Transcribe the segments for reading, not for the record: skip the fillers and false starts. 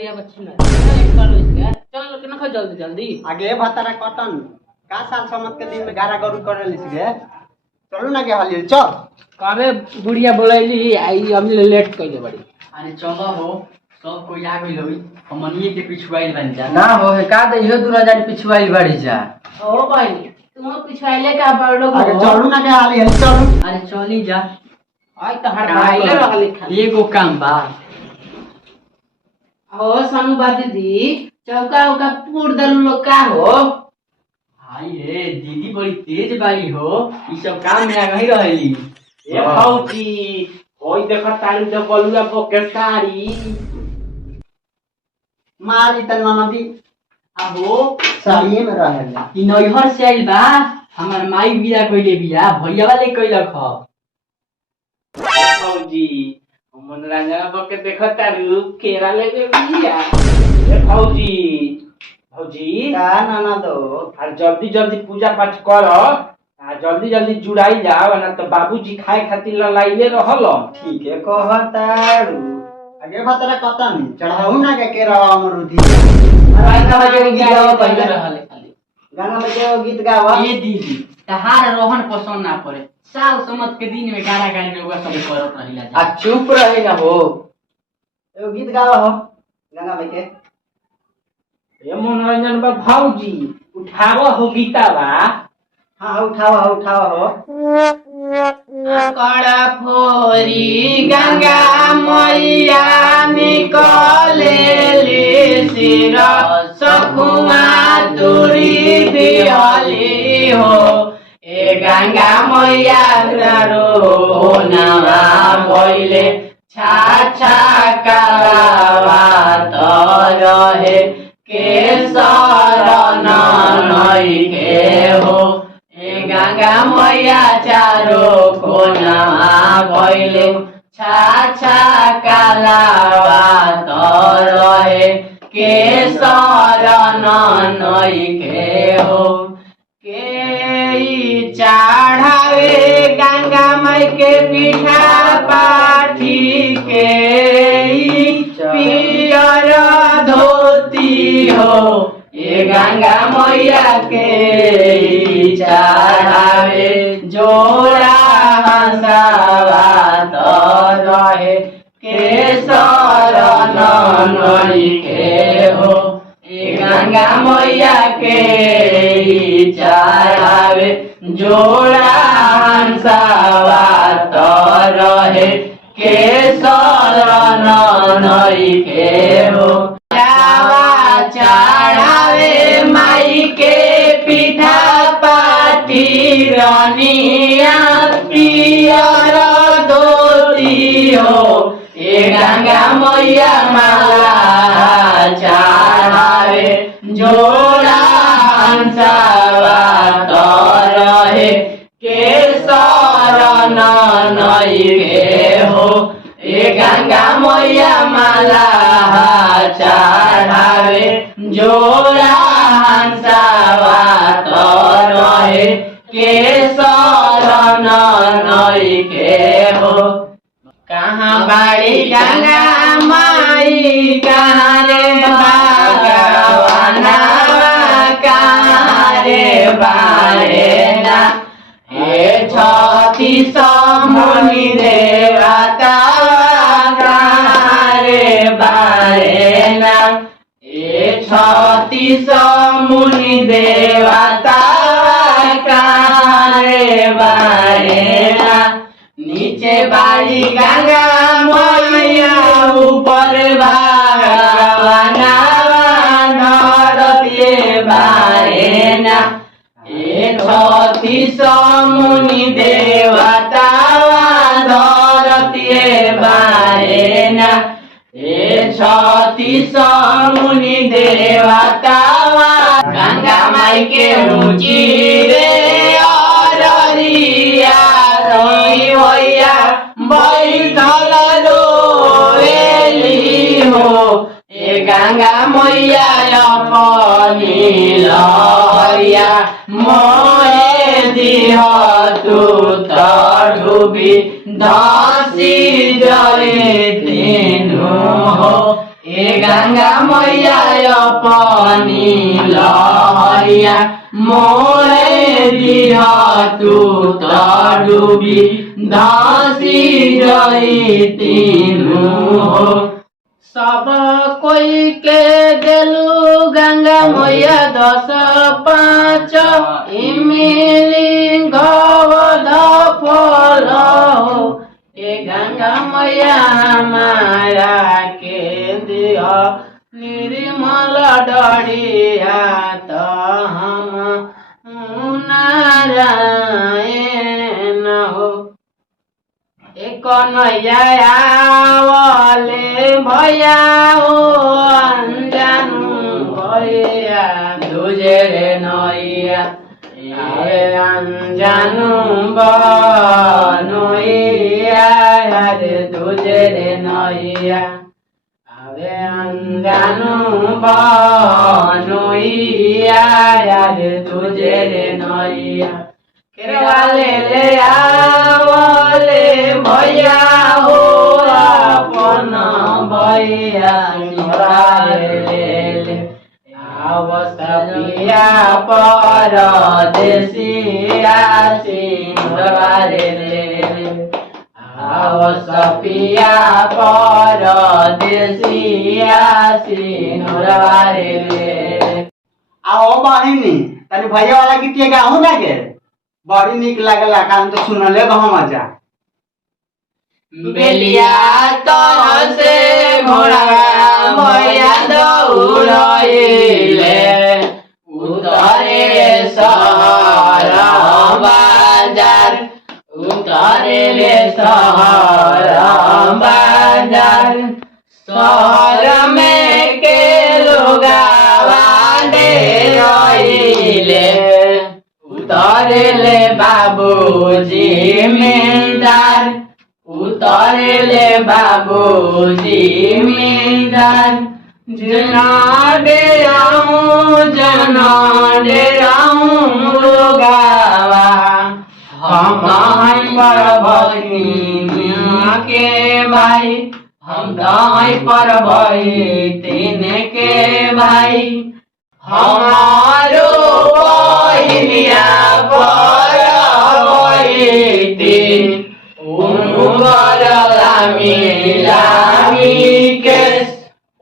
चल ना जल्दी जल्दी आगे भातारा कटन का साल समत के दिन में गारा गरु कर लिस गे चलू ना के हाली चल कबे बुढ़िया बोलैली आई हम लेट कइले बड़ी। अरे चलो हो सब कोई आ गइल होई हमनिए के पिछुआइल बन जा ना हो है का दे 2000 पिछुआइल बाड़ी जा ओ भाई तुम पिछवाइले का बड़ो आगे चलू ना के हाली चल अरे चली जा आई तो हर भाईले रहले खाली एगो काम बा ओ सनु बा दीदी चौका उका पूर दल लोग का हो हाय रे दीदी बड़ी तेज बाई हो ई सब काम में आ गई रहली ए भौजी होई देख तारी जब बलुआ बोके सारी मारी त ननदी आबो साड़िए में रहे ई नैहर से आइल बा हमर माई बिया कइले बिया भैया वाले कइलक ह भौजी मनोरंजन बोके देख तारी केरा लेके बिया ए भौजी भौजी का नाना दो और जल्दी जल्दी पूजा पाठ कर आ जल्दी जल्दी जुड़ाई जाओ ना तो बाबूजी खाए खातिर ललाइले रहल ठीक है कहतारू आगे भातारा कतन चढ़ाऊ ना के केरा अमरुदी भाई का बजे गीत गावा पहले रहले खाली गाना बजे गीत गावा ये दीदी तहार रोहन पसंद ना पड़े साल समत के दिन में गाना गाने में सब करत रहिला जा आ चुप रहे ना हो एगो गीत गावा हो गंगा में के ए मनोरंजन बा भौजी उठाव हो गीता बा हाँ उठावा हो कड़ा फोरी गंगा मैया निकले ले सिर सखुआ तुरी दिहली हो ए गंगा मैया रो नवा भइले छा छा कावा तर रहे केसर नई के हो ए गंगा मैया चारो कोना भइले छा छा कालावा तर रहे केसर नई के हो के चढ़ावे गंगा माई के पीठा पाठी के पियर धोती हो ये गंगा मैया के चढ़ावे जोड़ा हंसावा तो रहे केसर नई के हो ये गंगा मैया के चढ़ावे जोड़ा हंसावा तो रहे केसर नई के हो चढ़ावे माई के पीठा पाटी रनिया पियर धोती हो ए गंगा मैया माला चढ़ावे जोड़ा हंसावा तो रहे केसर नई के हो ए गंगा मैया माला चढ़ावे जोड़ा हंसावा तो रहे केसर नई के हो कहाँ बाड़ी गंगा माई कहाँ रे भगवाना कहाँ रे बारेना हे छत्तीस मुनि देवता कहाँ रे बारेना हे छत्तीस मुनि देवता कहाँ रे बारेना नीचे बाड़ी गंगा मैया ऊपर भगवाना नरतिए बारेना ए छत्तीस मुनि देवता धरतिए बारेना ए छत्तीस मुनि देवता गंगा माई के ऊंची रे अररिया रोई होइया बैठल रोएली हो ए गंगा मैया अपनी लहरिया मोहे दिह तू त डूबी धसी जले तेनु हो ए गंगा मैया अपनी लहरिया मोरे दिया तू तो डूबी धासी रही तीनू हो। सब कोई के देलू गंगा मैया 10-5 इमली गवध फल हो। ए गंगा मैया माया के दिया निर्मल डरिया तो हम नारायण हो। एक नैया आवले भैया हो अनजानु भैया तुझे रे नैया अनजानु बनैया रे तुझे रे नैया अरे अनजानु बनैया रे तुझे रे नैया केरवाले ले आवले भैया हो अपन भैया ले आवसपिया परदेसिया सिंहवारे ले आवसपिया परदेसिया सिंहवारे ले। आओ बहिनी तनी भैया वाला गीत गाहू ना के बड़ी निक लागला कान तो सुनले गह मजा। बेलिया तरह से घोड़ा भैया दौड़ले उतरे शहर बाजार उतरे शहर बाजार शहर में के लोगावा दे रहिले उतरले बाबूजी मीदार उतरले बाबूजी मीदार जना दे आऊं लोगावा हम पर भगिनिया के भाई हम दाई पर भाई तीन के भाई हमारो बहिनिया पर तीन उनुकर लामी लामी केस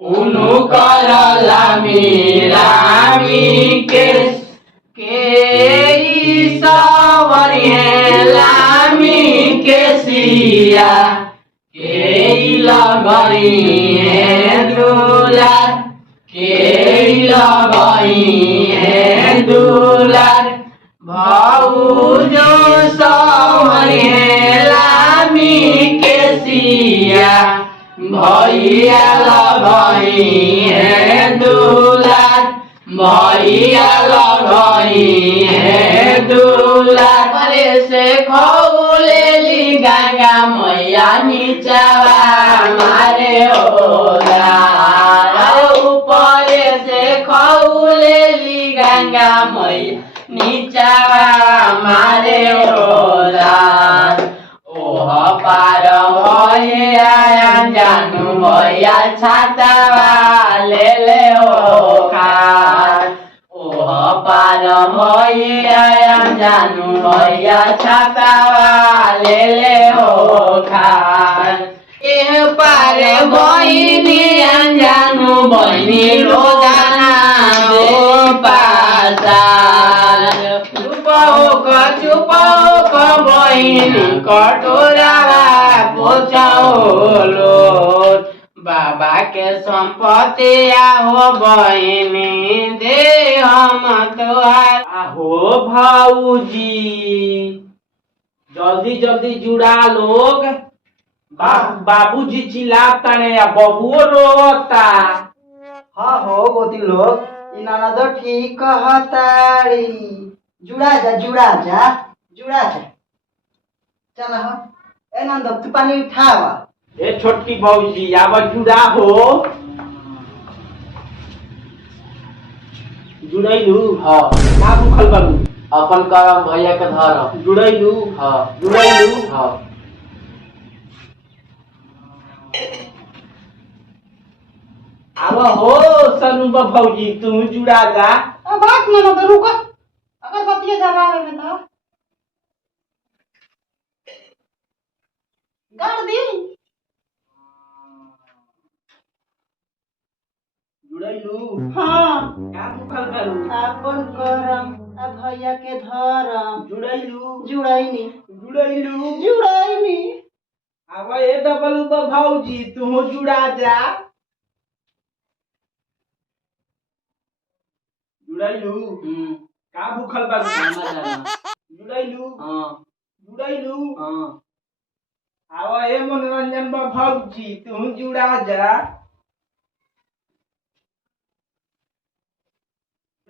उनुकर लामी लामी केस के सवरिये लामी केसिया के लगइए दुलार के लगइए दुलार भाऊजो सवरिये लामी केसिया भैया लगइए दुलार भैया लगइए दुलार परे से खौलेली गंगा मैया नीचावा मारे होला ऊपर से खौलेली गंगा मैया नीचावा मारे होला ओह पार भैया जानू भैया छातावा ले ले ओ खार ओह पार भैया जानू भैया छातावा ले ले ओ खार एह पार बहिनी जानू बहिनी रोजाना ओ पासार चुपाओ क बहिनी कटोरावा पोछाओ लोट बाबा के संपत्ति आहो बहिनी दे हम तोहार। आहो भाऊजी जल्दी जल्दी जुड़ा लोग बाबूजी चिल्लाताने या बबुओ रोता। हाँ हो गोती लोग इनाना तो ठीक कहताड़ी जुड़ा जा चल हो ए नंद तू पानी उठावा ए छोटकी भाऊजी आब जुड़ा हो जुड़ैलू हाँ का भूखल बाबू अपन करम भैया के धर जुड़ैलू हाँ जुड़ैलू हाँ आवा हो सनु भौजी तू जुड़ा जा। अब बात ना तो रुको अगरबत्ती जला ले तो गाड़ दी जुड़ैलू हाँ का भूखल करू अपन करम अब भैया के धरम जुड़ैलू जुड़ाइनी जुड़ैलू जुड़ाइनी आवा ए डबल भौजी तू जुड़ा जा। जुड़ैलू का भूखल बारू जुड़ैलू जुड़ैलू आवा ए मनोरंजन भौजी तू जुड़ा जा।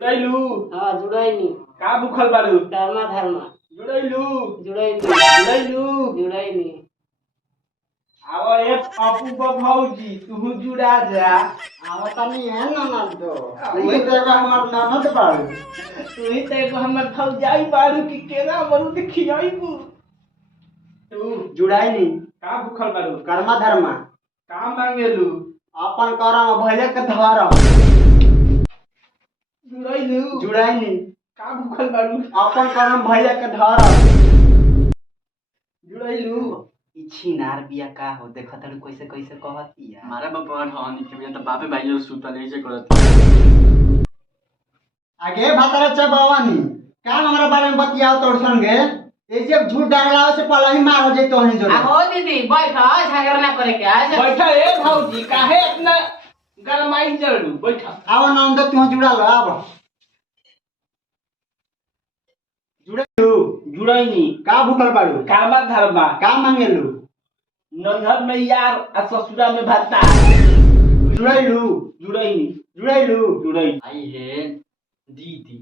जुड़ैलू हाँ जुड़ाइनी का भूखल बारू धर्मा धर्मा जुड़ैलू जुड़ाइनी जुड़ैलू जुड़ाइनी आवा ए अपू भौजी तू जुड़ा जा। आवतनी है ननद दो नहीं तो हमार ननद बाड़ू तू ही ते को हमर भौजाई बारू की केरा मरू देखियाईबू। तू जुड़ाइनी का भूखल बारू कर्मा धर्मा का मांगेलू अपन करम भैया के धरम जुड़ैलू जुड़ाइनी का भूखल बारू अपन करम भैया के धरम जुड़ैलू इच्छी नार बिया का हो देखत हन कैसे कैसे कहती है हमारा बाबा हनी के बिया तो बापे भाई लोग सुतल ऐसे करत। आगे भातरा चबावानी का हमरा बारे में बतियाओ तोड़ संगे ऐसे झूठ डरलाओ से पहले ही मार हो जाई तो हन जो हो दीदी बैठो झगड़ा ना करे के बैठा ए भौजी काहे इतना गरमाई जड़ू बैठा। आओ नंद तू जुड़ा लो आब जुड़ैनी का भूखल बाड़ू कामा धर्मा का मांगेलू नैहर में यार आ ससुरा में भत्ता जुड़ाइलू जुड़ैनी जुड़ाइलू जुड़ैनी आई है दीदी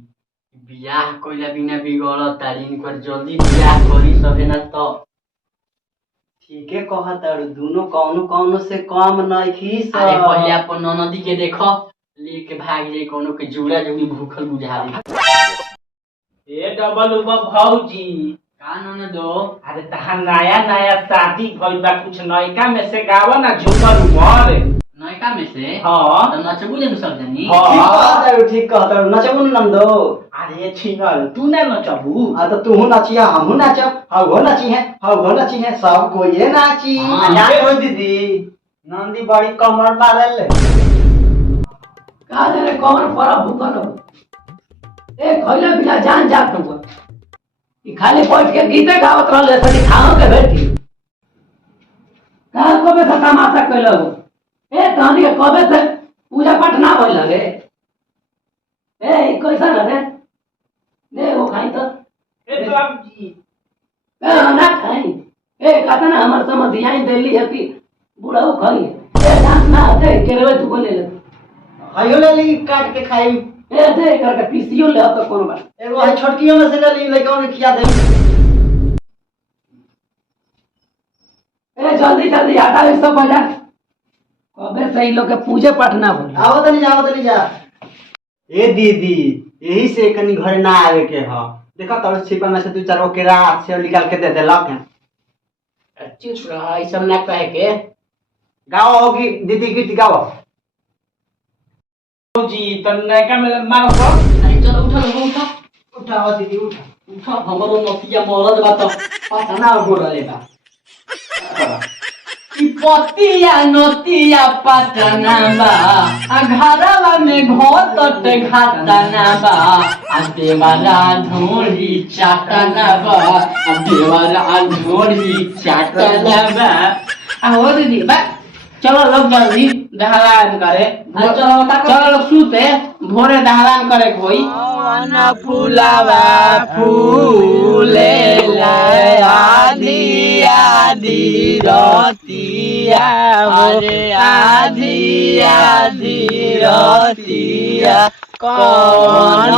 बियाह कोइला बिना बिगड़ तारीन कर जल्दी बियाह करी सके ना तो ठीके कहत और दोनों कौनो कौनो से कम नहीं अरे पहले अपन ननदी के देखो लेके भाग जाई कोनो के जुड़ा जुड़ी भूखल बुझाली। ए डबल भौजी का ननदो अरे तहां नया नया शादी भइल बा कुछ नयका में से गावा ना झूमर उमर नयका में से हाँ तो नचबू जनु सब जानी हाँ ठीक कहत और नचबू नंदो अरे छिनल तू ना नचबू आ तो तू नाचिया हमहू नाचब हाउ हो नाची है सब कोई नाची हाँ। ना कोई दीदी नंदी बड़ी कमर मारल का रे कौन पर भूखल हो ए खइला बिना जान जात हो ई खाली बैठ के गीते गावत रहले सदी खाओ के बैठी का कबे से तमाशा कइलो ए तहनी के कबे से पूजा पाठ ना होइल रे ए ई कैसा रे ने वो खाई तो ए बाबूजी ए ना खाई ए कहता ना हमर समझ आई दिल्ली है कि बुढ़ाऊ खाई ए दांत ना दे केरे तू बोले ले आयो ले ली काट के खाई ए दे करके पीसियो ले अब तो कोनो बात एगो है छोटकियों में से ले ली लइका ने खिया दे ए जल्दी जल्दी हटा इस सब बजा कबे से इ लोग के पूजे पाठ ना हो आओ तनी जा ए दीदी यही से कनी घर ना आवे के ह देखा तोर छिपा में से दू चार के रात से निकाल के दे देलक है चुप रह ई सब ना कहे के गाओ होगी दीदी गीत गाओ भौजी तन नयका में मारो तो अरे चलो उठा उठाओ दीदी उठा उठा हमरो नतिया मरद बा तो पता ना गोरले बा ई पतिया नतिया पटना बा आ घरवा में घोटत घाटना बा आ देवाला ढोरी चाटना बा आ देवाला ढोरी चाटना बा आ हो दीदी बा चलो लोग जल्दी दहलान करे चलो लोग सूते भोरे दहलान करे कोई फुलावा फूले आधी आधी रतिया अरे आधी आधी रतिया कौन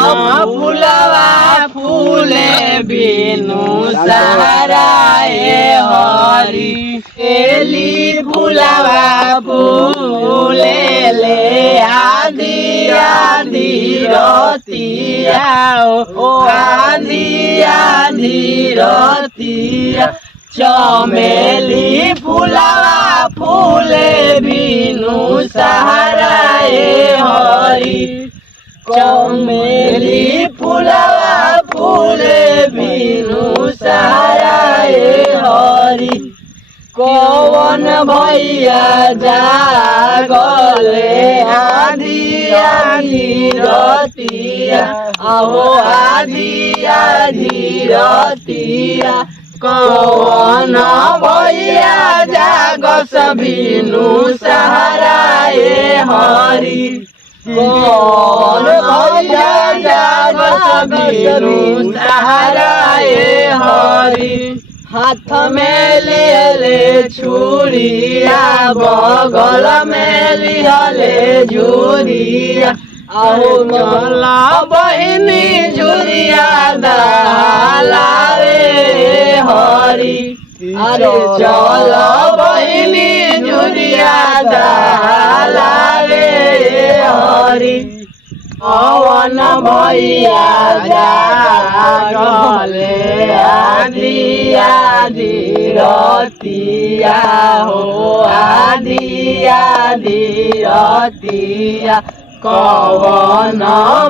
फुलावा फूले बिनु सहाराए हरी एली फुलावा फूले ले आधी आधी रतिया ओ आधी आधी रतिया चमेली फुलावा फूले बिनु सहारा ए हरि चमेली फुलावा फूले बिनु सहारा ए हरि कौन भैया जागले आधी आधी रतिया आहो आधी आधी रतिया कौन भैया जागस बिनु सहारा ए हरि कौन भैया जागस बिनु सहारा ए हरि हाथ में ले छुरिया बगल में लिहले झुरिया आओ चला बहिनी झुरिया दहलावे हरि अरे चल बहिनी झुरिया दहलावे हरि पवन भैया जागले आधी आधी रतिया हो आधी आधी रतिया कवन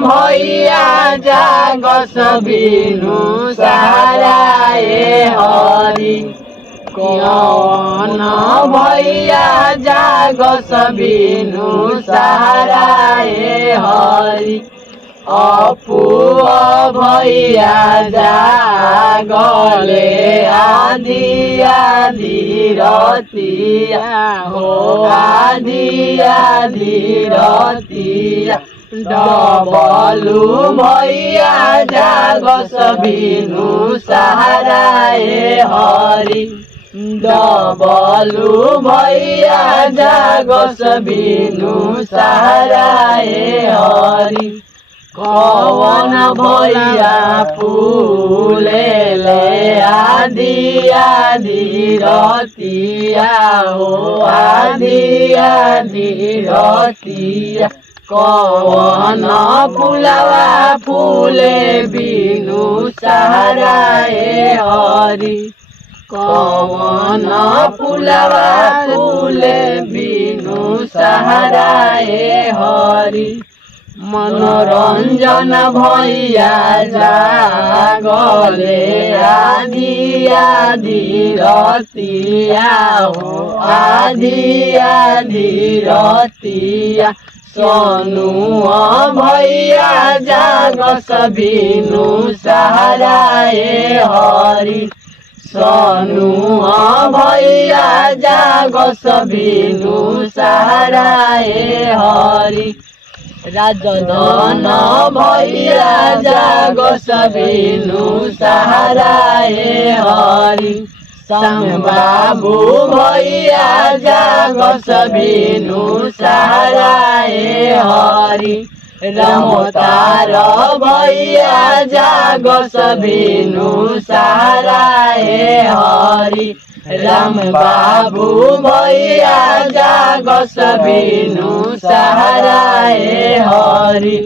भैया जागस बिनु सहारा ए हरि कौन भैया जागस बिनु सहारा ए हरि अपू भैया जागले आधी आधी रतिया हो आधी आधी रतिया डबलू भैया जागस बिनु सहारा ए हरि डबलू भैया जागस बिनु सहारा ए हरि कौन भैया फूले ले आधी आधी रतिया हो आधी आधी रतिया कौन फुलवा फूले बिनु सहारा ए हरि कौन फुलवा फूले बिनु सहारा ए हरि मनोरंजन भैया जागले आधी आधी रतिया हो आधी आधी रतिया सोनू भैया जागस बिनु सहारा ए हरि सोनू भैया जागस बिनु सहारा ए हरि राजधन भैया जागस बिनु सहारा ए हरि श्याम बाबू भैया जागस बिनु सहारा ए हरि रमतार भैया जागस बिनु सहारा ए हरि राम बाबू भैया जागस बिनु सहारा ए हरि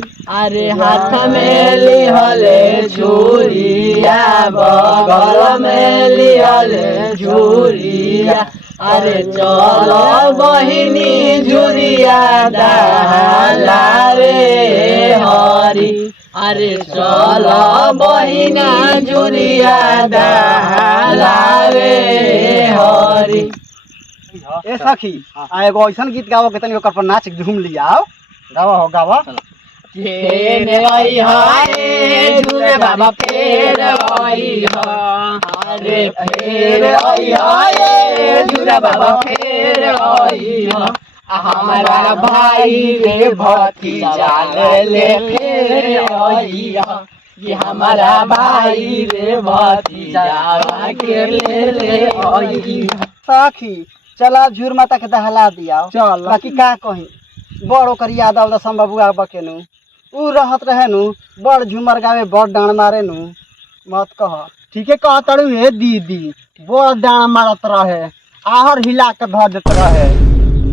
अरे हाथ में लिहले छुरिया बगल में लिहले झुरिया अरे चल बहिनी झुरिया दहलावे हरि अरे चल बहिना झुरिया दहलावे हरि ए सखी आ एगो ऐसन गीत गावो के तनी ओकर पर नाच झूम लिया गावा हो गावा केने आई हाय झूले बाबा फेर आई हा अरे फेर आई हाय झूले बाबा फेर आई हा हमारा भाई रे भतीजा ले फेर आई हा ये हमारा भाई रे भतीजा के ले आई सखी चला झूर माता के दहला दिया चल बाकी का कही बड़ ओकर याद आवला संबबुआ बकेनु ऊ रहत रहे नु बड़ झूमर गावे बड़ डांड मारे नु मत कह ठीके कह तड़ू हे दीदी बड़ डांड मारत रहे आहर हिला के धर देत रहे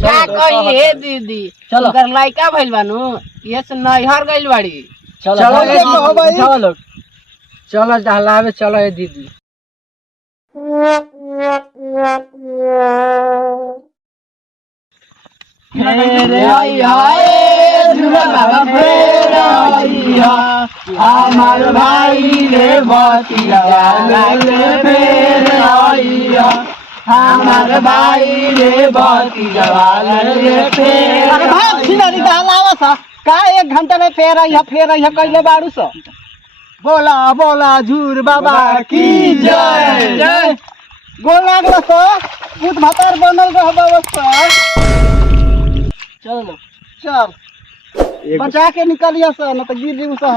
क्या कही हे दीदी चलो लड़का भइल बानू ये से नैहर गइल बाड़ी चलो ले कहो भाई चलो दहलावे चलो हे दीदी हमार भाई रे बतिया फेर आइया हमार भाई रे बतिया फेर अरे भाई छिनारी दहलावा सा का 1 घंटा में फेर आइया कइले बाड़ू सा बोला बोला झूर बाबा की जय जय गोल लागला सा भूत भातार बनल रह व्यवस्था चलो चल बचा के निकलिया सा न तो गिर दी सा